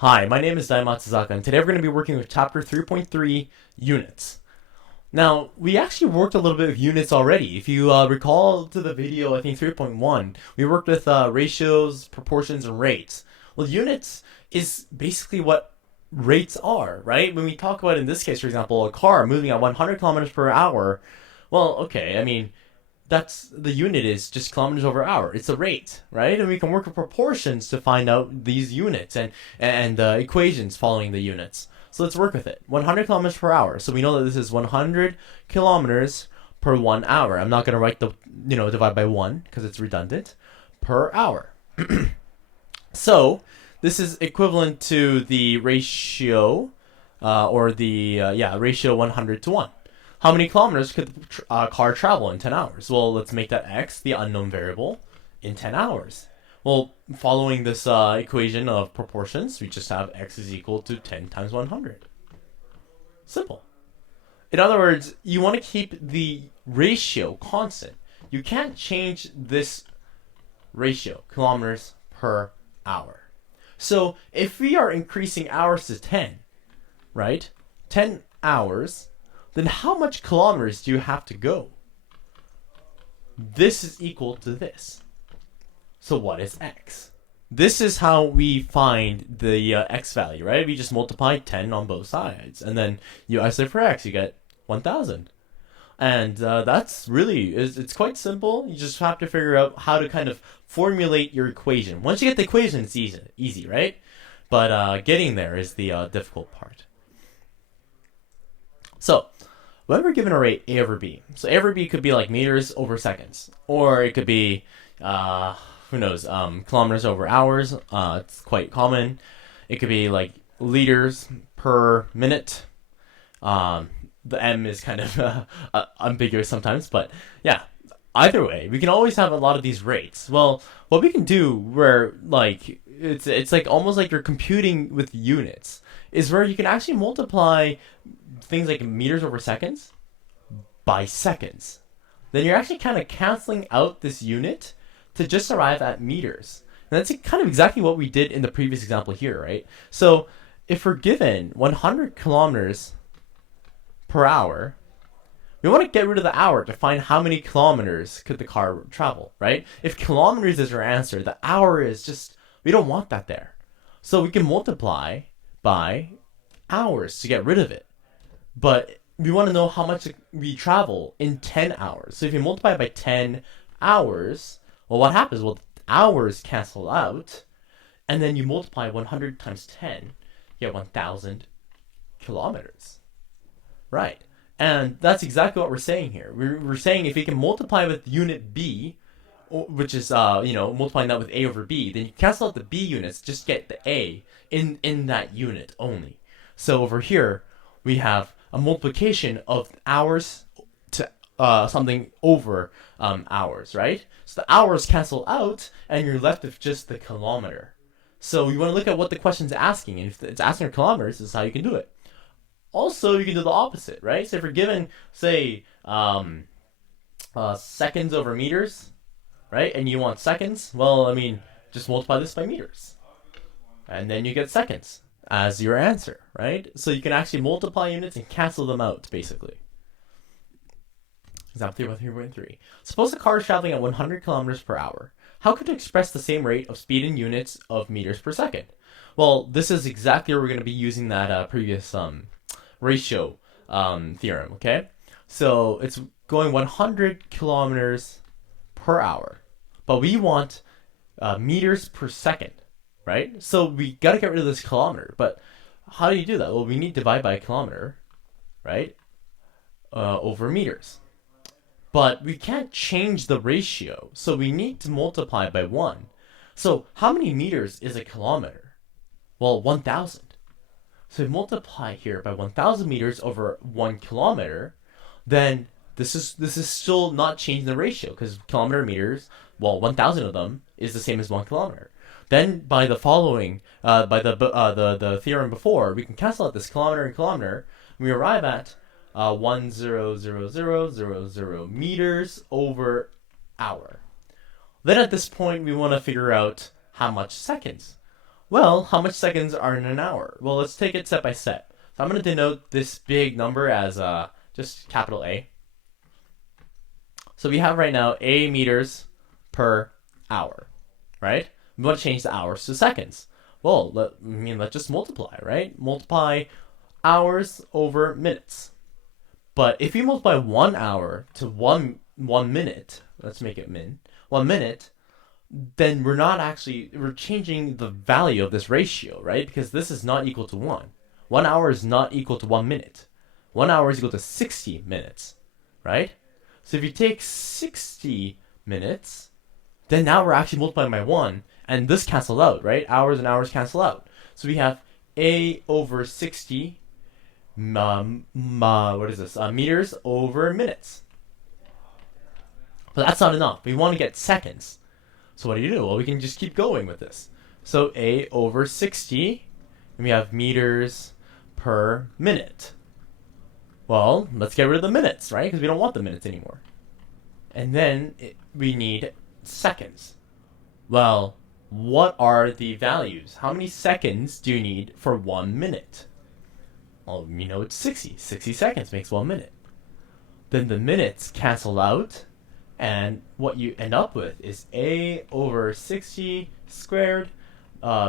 Hi, my name is Dai Matsuzaka, and today we're going to be working with Chapter 3.3 units. Now, we actually worked a little bit of units already. If you recall to the video, I think 3.1, we worked with ratios, proportions, and rates. Well, units is basically what rates are, right? When we talk about, in this case, for example, a car moving at 100 kilometers per hour, well, okay, I mean, that's the unit is just kilometers over hour. It's a rate, right? And we can work with proportions to find out these units and equations following the units. So let's work with it. 100 kilometers per hour. So we know that this is 100 kilometers per 1 hour. I'm not going to write the divide by 1 because it's redundant. Per hour. So this is equivalent to the ratio or the ratio 100 to 1. How many kilometers could the car travel in 10 hours? Well, let's make that x, the unknown variable, in 10 hours. Well, following this equation of proportions, we just have x is equal to 10 times 100. Simple. In other words, you want to keep the ratio constant. You can't change this ratio, kilometers per hour. So if we are increasing hours to 10, right? 10 hours, then how much kilometers do you have to go? This is equal to this. So what is x? This is how we find the x value, right? We just multiply 10 on both sides. And then you isolate for x, you get 1,000. And that's really, it's quite simple. You just have to figure out how to kind of formulate your equation. Once you get the equation, it's easy, right? But getting there is the difficult part. So, when we're given a rate a over b, so a over b could be like meters over seconds, or it could be, who knows, kilometers over hours. It's quite common. It could be like liters per minute. The m is kind of ambiguous sometimes, but yeah. Either way, we can always have a lot of these rates. Well, what we can do, where like it's like almost like you're computing with units, is where you can actually multiply things like meters over seconds by seconds. Then you're actually kind of canceling out this unit to just arrive at meters. And that's kind of exactly what we did in the previous example here, right? So if we're given 100 kilometers per hour, we want to get rid of the hour to find how many kilometers could the car travel, right? If kilometers is our answer, the hour is just, we don't want that there. So we can multiply by hours to get rid of it. But we want to know how much we travel in 10 hours. So if you multiply by 10 hours, well, what happens? Well, hours cancel out, and then you multiply 100 times 10, you get 1,000 kilometers. Right. And that's exactly what we're saying here. We're saying if you can multiply with unit b, which is multiplying that with a over b, then you cancel out the b units, just get the a in that unit only. So over here we have a multiplication of hours to something over hours, right? So the hours cancel out, and you're left with just the kilometer. So you want to look at what the question's asking, and if it's asking for kilometers, this is how you can do it. Also, you can do the opposite, right? So if you're given, say, seconds over meters, right, and you want seconds, well, I mean, just multiply this by meters. And then you get seconds as your answer, right? So you can actually multiply units and cancel them out, basically. Example 3.3. Suppose a car is traveling at 100 kilometers per hour. How could it express the same rate of speed in units of meters per second? Well, this is exactly where we're going to be using that previous ratio theorem, okay? So it's going 100 kilometers per hour, but we want meters per second, right? So we got to get rid of this kilometer, but how do you do that? Well, we need to divide by a kilometer, right, over meters. But we can't change the ratio, so we need to multiply by 1. So how many meters is a kilometer? Well, 1,000. So if we multiply here by 1,000 meters over 1 kilometer, then this is still not changing the ratio, because kilometer meters, well, 1,000 of them is the same as 1 kilometer. Then by the following, by the theorem before, we can cancel out this kilometer and kilometer, and we arrive at 1,000,000 meters over hour. Then at this point, we want to figure out how much seconds. Well, how much seconds are in an hour? Well, let's take it step by step. So I'm going to denote this big number as just capital A. So we have right now A meters per hour, right? We want to change the hours to seconds. Well, let's just multiply, right? Multiply hours over minutes. But if you multiply 1 hour to 1 minute, let's make it 1 minute, then we're changing the value of this ratio, right? Because this is not equal to 1. 1 hour is not equal to 1 minute. 1 hour is equal to 60 minutes, right? So if you take 60 minutes, then now we're actually multiplying by 1, and this cancels out, right? Hours and hours cancel out. So we have A over 60, meters over minutes. But that's not enough. We want to get seconds. So what do? Well, we can just keep going with this. So A over 60, and we have meters per minute. Well, let's get rid of the minutes, right? Because we don't want the minutes anymore. And then we need seconds. Well, what are the values? How many seconds do you need for 1 minute? Well, it's 60. 60 seconds makes 1 minute. Then the minutes cancel out, and what you end up with is A over 60 squared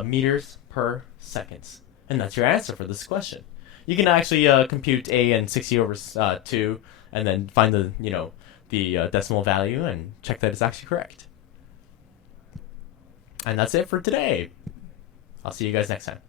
meters per seconds. And that's your answer for this question. You can actually compute A and 60 over 2 and then find the decimal value and check that it's actually correct. And that's it for today. I'll see you guys next time.